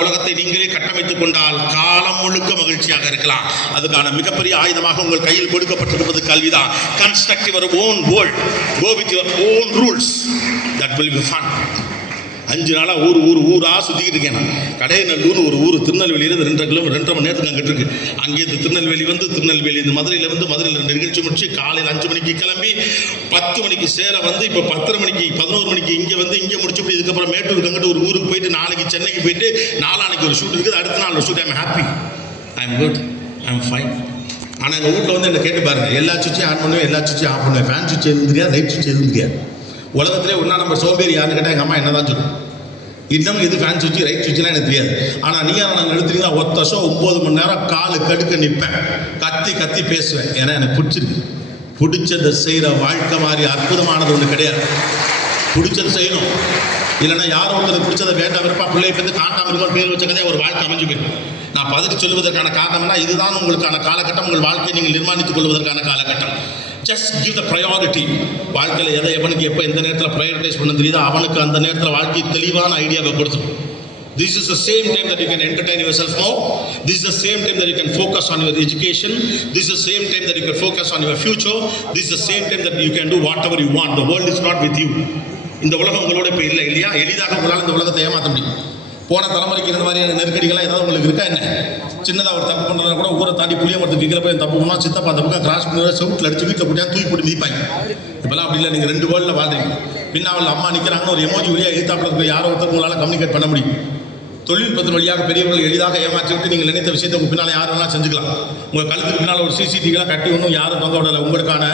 உலகத்தை நீங்களே கட்டமைத்துக் கொண்டால் காலம் முழுக்க மகிழ்ச்சியாக இருக்கலாம். அதுக்கான மிகப்பெரிய ஆயுதமாக உங்கள் கையில் கொடுக்கப்பட்டிருப்பது கல்விதான். Construct your own world, go with your own rules, that will be fun. 5 நாளாக ஊராக சுற்றிக்கிட்டு இருக்கேன். நான் கடையநல்லூர்னு ஒரு ஊர் திருநெல்வேலியிலேருந்து 2 கிலோமீட்டர் 2.5 மணி நேரத்துக்கு அங்கிட்டு இருக்கு. அங்கேருந்து திருநெல்வேலி இந்த மதுரையில் 2 நிகழ்ச்சி முடிச்சு காலையில் 5 மணிக்கு கிளம்பி 10 மணிக்கு சேலம் இப்போ 10:30 மணிக்கு 11 மணிக்கு இங்கே முடிச்சு இதுக்கப்புறம் மேட்டூருக்கு அங்கிட்டு ஒரு ஊருக்கு போயிட்டு நாளைக்கு சென்னைக்கு போயிட்டு நாளானைக்கு ஒரு ஷூட் இருக்குது, அடுத்த நாள் ஒரு shoot. I am happy, I am good, I am fine. ஆனால் எங்கள் வீட்டில் என்ன கேட்டு பாருங்க, எல்லா சுவிட்சையும் ஆன் பண்ணுவேன், எல்லா சுவிட்சையும் ஆஃப் பண்ணுவேன். ஃபேன் சுவிட்ச் எதுவும் தெரியாது, லைட் சுவிட்ச் எதுவும் தெரியாது. உலகத்திலே ஒன்றா நம்ம சோம்பேறி யாருன்னு கேட்டால் எங்கள் அம்மா என்ன தான் சொல்லும். இன்னும் இது ஃபேன் சுவிட்ச் ரைட் சுவிட்ச்லாம் எனக்கு தெரியாது. ஆனால் நீயா நான் எடுத்துட்டீங்கன்னா 1 வருஷம் 9 மணி நேரம் காலு கடுக்க நிற்பேன், கத்தி பேசுவேன். ஏன்னா எனக்கு பிடிச்சதை செய்கிற வாழ்க்கை மாதிரி அற்புதமானது ஒன்று கிடையாது. பிடிச்சதை செய்யணும், இல்லைன்னா யாரோ ஒருத்தருக்கு பிடிச்சதை வேண்டாம் விருப்பா பிள்ளையை பற்றி காண்டாமல் இருக்கும் பேர் வச்ச கதையை ஒரு வாழ்க்கை அமைஞ்சு போயிருக்கும். நான் பதில் சொல்லுவதற்கான காரணம்னா இதுதான் உங்களுக்கான காலகட்டம், உங்கள் வாழ்க்கையை நீங்கள் நிர்மாணித்துக் கொள்வதற்கான காலகட்டம். Just give the priority. வாழ்க்கையில் எதை எவனுக்கு எப்போ எந்த நேரத்தில் ப்ரையாரிட்டைஸ் பண்ண தெரியுதோ அவனுக்கு அந்த நேரத்தில் வாழ்க்கை தெளிவான ஐடியாவை கொடுத்துரும். This is the same time that you can entertain yourself more. This is the same time that you can focus on your education. This is the same time that you can focus on your future. This is the same time that you can do whatever you want. The world is not with you. இந்த உலகம் உங்களோட இப்போ இல்லை இல்லையா? எளிதாக உங்களால் இந்த உலகத்தை ஏமாற்ற முடியும். போன தலைமுறைக்கு இந்த மாதிரியான நெருக்கடிகள்லாம் ஏதாவது உங்களுக்கு இருக்கா என்ன? சின்னதாக ஒரு தப்பு பண்ணுறதா கூட ஊரை தாண்டி புளிய மரத்துக்கு கீழே போய் தப்பு பண்ணால் சித்தப்பா அந்த பக்கம் கிராஸ் பண்ணி செவுட்டில் அடிச்சு வீட்டில் போட்டியா தூக்கி போட்டு மிதிப்பாங்க. இப்போல்லாம் அப்படி இல்லை, நீங்கள் 2 வேர்ல்டில் வாழ்றீங்க. பின்னாவில் அம்மா நிற்கிறாங்கன்னு ஒரு எமோஜி வழியாக எழுத்தாப்பில் இருக்கிற யாரோ ஒருத்தர் உங்களால் கம்யூனிகேட் பண்ண முடியும். தொழில்நுட்பத்தின் வழியாக பெரியவர்கள் எளிதாக ஏமாற்றி விட்டு நீங்கள் நினைத்த விஷயத்தை உங்கள் பின்னால் யார் வேணாலும் செஞ்சுக்கலாம். உங்கள் கழுத்துக்கு பின்னால் ஒரு சிசிடிவிலாம் கட்டி ஒன்றும் யாரும் தொங்க விடலை. உங்களுக்கான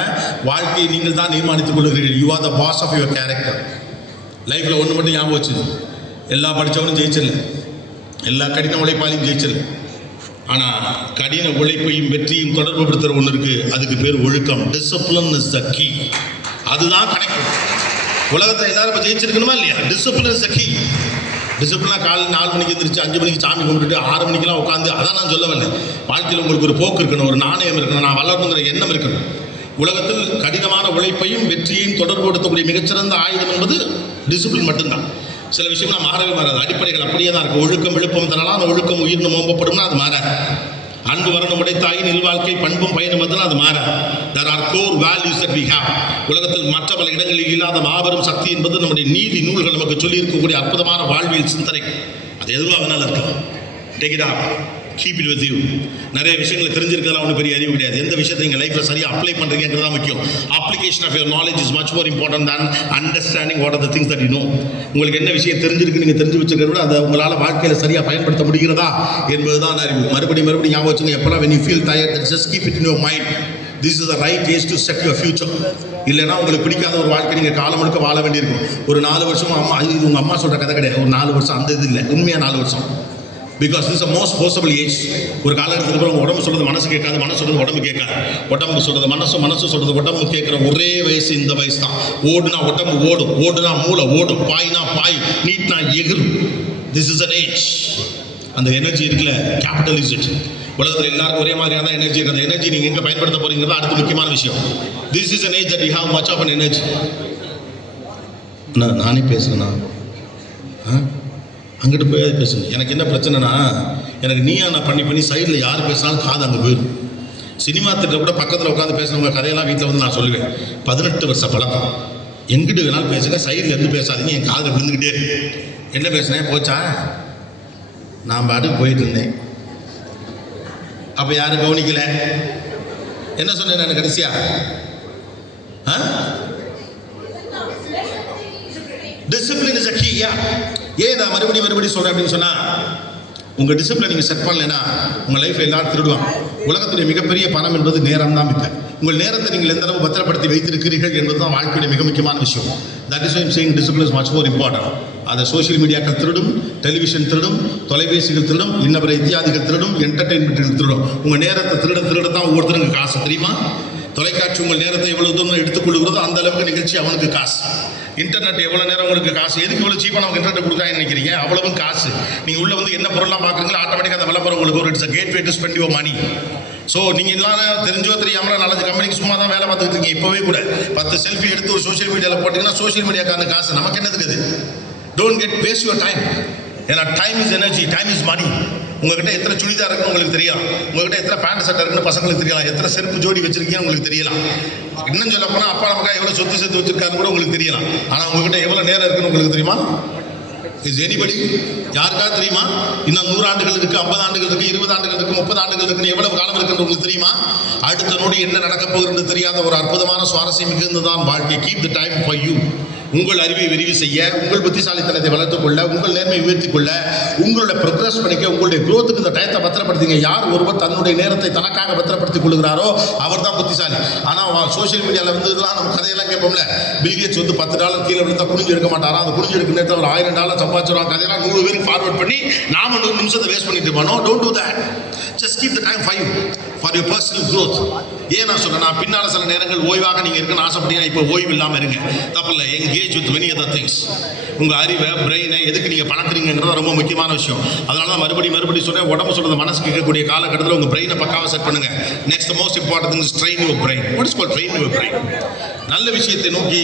வாழ்க்கையை நீங்கள் தான் நிர்மாணித்துக் கொள்கிறீர்கள். You are the boss of your character. லைஃப்பில் ஒன்று மட்டும் ஞாபகம் வச்சுது, எல்லா படித்தவனும் ஜெயிச்சிடல, எல்லா கடின உழைப்பாலையும் ஜெயிச்சிடல. ஆனால் கடின உழைப்பையும் வெற்றியும் தொடர்பு படுத்துகிற ஒன்று இருக்குது, அதுக்கு பேர் ஒழுக்கம். Discipline is the key. அதுதான் கணக்கு. உலகத்தில் எல்லாரும் இப்போ ஜெயிச்சிருக்கணுமா இல்லையா? Discipline is the key. டிசிப்ளினாக காலையில் 4 மணிக்கு எழுந்திரிச்சு 5 மணிக்கு சாமி கும்பிட்டுட்டு 6 மணிக்கெல்லாம் உட்காந்து, அதான் நான் சொல்ல வரல. வாழ்க்கையில் உங்களுக்கு ஒரு போக்கு இருக்கணும், ஒரு நாணயம் இருக்கணும், நான் வளரணுங்கிற எண்ணம் இருக்கணும். உலகத்தில் கடினமான உழைப்பையும் வெற்றியையும் தொடர்புபடுத்தக்கூடிய மிகச்சிறந்த ஆயுதம் என்பது டிசிப்ளின் மட்டும்தான். சில விஷயங்கள் மாறவே மாறாது, அடிப்படைகள் அப்படியே தான் இருக்குது. ஒழுக்கம் விழுப்பம் தரலாம், ஒழுக்கம் உயிர்னு மோம்பப்படும்னா அது மாறாது. அன்பு வரணும் உடைத்தாயின் இல்வாழ்க்கை பண்பும் பயனும் வந்து அது மாறாது. There are core values that we have. உலகத்தில் மற்ற பல இடங்களில் இல்லாத மாபெரும் சக்தி என்பது நம்முடைய நீதி நூல்கள் நமக்கு சொல்லி இருக்கக்கூடிய அற்புதமான வாழ்வியல் சிந்தனை. அது எதுவாக வேணாலும் இருக்கலாம். Take it up. Keep it with you. நிறைய விஷயங்களை தெரிஞ்சிருக்கிறதுலாம் ஒன்றும் பெரிய அறிவு கிடையாது. எந்த விஷயத்தை நீங்கள் லைஃப்பில் சரியாக அப்ளை பண்ணுறீங்கிறது தான் முக்கியம். Application of your knowledge is much more important than understanding what are the things that you know. உங்களுக்கு என்ன விஷயம் தெரிஞ்சிருக்கு, நீங்கள் தெரிஞ்சு வச்சுக்கிறத விட அதை உங்களால் வாழ்க்கையில் சரியாக பயன்படுத்த முடிகிறதா என்பது தான் அறிவு. மறுபடியும் ஞாபகம் வச்சுங்க, எப்போல்லாம் when you feel tired, just keep it in your mind. This is the right age to set your future. இல்லைன்னா உங்களுக்கு பிடிக்காத ஒரு வாழ்க்கை நீங்கள் காலம் முழுக்க வாழ வேண்டியிருக்கும். ஒரு 4 வருஷம் அம்மா, இது உங்கள் அம்மா சொல்கிற கதை கிடையாது. ஒரு 4 வருஷம் அந்த இது இல்லை, உண்மையாக 4 வருஷம். Because this most possible age. ஒரு காலகட்டத்துக்கு அப்புறம் உங்கள் உடம்பு சொல்கிறது மனசு கேட்காது, மனசு சொல்கிறது உடம்பு கேட்காது, உடம்பு சொல்கிறது மனசு, மனசு சொல்கிறது உடம்பு கேட்குற ஒரே வயசு இந்த வயசு தான். ஓடுனா உடம்பு ஓடும், ஓடுனா மூளை ஓடும், பாய்னா பாய், நீட்னா எகிரும். This is an age. அந்த எனர்ஜி இருக்குல்ல, கேபிட்டல் இஸ் இட். உலகத்தில் எல்லாருக்கும் ஒரே மாதிரியான தான் எனர்ஜி இருக்குது. அந்த எனர்ஜி நீங்கள் எங்கே பயன்படுத்த போகிறீங்கிறது அடுத்த முக்கியமான விஷயம். This is an age that you have much of an energy. நானே பேசுகிறேண்ணா, அங்கிட்டு போய் பேசுங்க. எனக்கு என்ன பிரச்சனைனா, எனக்கு நீயா நான் பண்ணி சைடில் யார் பேசினாலும் காது அங்கே போயிடும். சினிமா திட்ட கூட பக்கத்தில் உட்காந்து பேசுகிறவங்க கதையெல்லாம் வீட்டில் வந்து நான் சொல்லுவேன். 18 வருஷ பழக்கம். எங்கிட்டு வேணாலும் பேசுங்க, சைடில் இருந்து பேசாதீங்க. என் காதில் விழுந்துக்கிட்டே என்ன பேசுனேன் போச்சா, நான் பாட்டுக்கு போயிட்டு இருந்தேன். அப்போ யாரும் கவனிக்கலை. என்ன சொன்னேன் நான் கடைசியா? Discipline is a key. ஏன் நான் மறுபடியும் சொல்கிறேன் அப்படின்னு சொன்னால், உங்கள் டிசிப்ளின் நீங்கள் செட் பண்ணலைன்னா உங்கள் லைஃப் எல்லாரும் திருடுவாங்க. உலகத்துடைய மிகப்பெரிய பணம் என்பது நேரம் தான். இப்போ உங்கள் நேரத்தை நீங்கள் எந்த அளவு பத்திரப்படுத்தி வைத்திருக்கிறீர்கள் என்பது தான் வாழ்க்கையுடைய மிக முக்கியமான விஷயம். That is why I'm saying discipline is much more important. அதை சோஷியல் மீடியாக்கள் திருடும், டெலிவிஷன் திருடும், தொலைபேசிகள் திருடும், இன்னபிற இத்தியாதிகள் திருடும், என்டர்டெயின்மெண்ட்டுகள் திருடும். உங்கள் நேரத்தை திருடத்தான் ஒவ்வொருத்தருக்கு காசு தெரியுமா? தொலைக்காட்சி உங்கள் நேரத்தை எவ்வளவு தூரம் எடுத்துக்கொள்கிறதோ அந்த அளவுக்கு நிகழ்ச்சி அவனுக்கு காசு. இன்டர்நெட் எவ்வளோ நேரம் உங்களுக்கு காசு, எதுக்கு இவ்வளோ சீப்பாக நமக்கு இன்டர்நெட் கொடுக்குறாங்கன்னு நினைக்கிறீங்க? அவ்வளவும் காசு. நீங்கள் உள்ளே வந்து என்ன பொருளாக பார்க்குறீங்களோ ஆட்டோமேட்டிக்காக அந்த விளம்பரம் உங்களுக்கு ஒரு it's a gateway to spend your money. So நீங்கள் எல்லாம் தெரிஞ்சோ தெரியாமல் 4 கம்பெனிக்கு சும்மா தான் வேலை பார்த்துக்கிட்டு இருக்கீங்க. இப்போவே கூட 10 செல்ஃபி எடுத்து ஒரு சோஷியல் மீடியாவில் போட்டிங்கன்னா சோஷியல் மீடியாக்கான காசு நமக்கு என்ன இருக்குது? Don't waste your time. ஏன்னா time is energy, time is money. உங்ககிட்ட எத்தனை சுடிதார் இருக்குன்னு உங்களுக்கு தெரியும், உங்ககிட்ட எத்தனை பேண்ட் சட்டை இருக்குன்னு பசங்களுக்கு தெரியலாம், எத்தனை செருப்பு ஜோடி வச்சிருக்கீங்கன்னு உங்களுக்கு தெரியலாம். இன்னும் சொல்ல போனால் அப்பா நமக்கா எவ்வளோ சொத்து சேர்த்து வச்சிருக்காரு கூட உங்களுக்கு தெரியலாம். ஆனால் உங்ககிட்ட எவ்வளோ நேரம் இருக்குன்னு உங்களுக்கு தெரியுமா? Is anybody? யாருக்காவது தெரியுமா? இன்னும் 100 ஆண்டுகள் இருக்கு, 50 ஆண்டுகள் இருக்கு, 20 ஆண்டுகள் இருக்கு, 30 ஆண்டுகள் இருக்குன்னு எவ்வளவு காலம் இருக்குன்னு உங்களுக்கு தெரியுமா? அடுத்த நொடி என்ன நடக்க போகிறது தெரியாத ஒரு அற்புதமான சுவாரஸ்யம் மிகுந்ததான் வாழ்க்கை. Keep the time for you. உங்கள் அறிவை விரிவு செய்ய, உங்கள் புத்திசாலித்தனத்தை வளர்த்துக் கொள்ள, உங்கள் நேர்மை உயர்த்திக் கொள்ள, உங்களுடைய ப்ரோக்ரஸ் பண்ணிக்க, உங்களுடைய குரோத்துக்கு இந்த டயத்தை பத்திரப்படுத்திங்க. யார் ஒருவர் தன்னுடைய நேரத்தை தனக்காக பத்திரப்படுத்திக் கொள்கிறாரோ அவர் தான் புத்திசாலி. ஆனால் சோசியல் மீடியாவில் வந்து இதெல்லாம் நம்ம கதையெல்லாம் கேட்போம்ல, பில்கேட்ஸ் வந்து $10 கீழே விழுந்தா குனிஞ்சு எடுக்க மாட்டாரா, அந்த குனிஞ்சு எடுக்க நேரத்தில் ஒரு $1000 சம்பாதிச்சிருவாங்க. கதையெல்லாம் 100 பேருக்கு ஃபார்வர்ட் பண்ணி நாம 100 நிமிஷத்தை வேஸ்ட் பண்ணிட்டு போனோம். Don't do that. Just keep the time for your personal growth. ஏன் நான் சொல்றேன், நான் பின்னால் சில நேரங்கள் ஓய்வாக நீங்கள் இருக்குன்னு ஆசைப்பட்டீங்கன்னா இப்போ ஓய்வு இல்லாமல் இருங்க, தப்பில்லை. Engage with many other things. உங்கள் அறிவை, பிரெயினை எதுக்கு நீங்கள் பழக்கிறீங்கிறது ரொம்ப முக்கியமான விஷயம். அதனால தான் மறுபடியும் சொல்கிறேன், உடம்பு சொல்கிறது மனசு கேட்கக்கூடிய காலகட்டத்தில் உங்கள் பிரெயினை பக்காவாக செட் பண்ணுங்க. Next most important thing is train your brain. What is called train your brain? நல்ல விஷயத்தை நோக்கி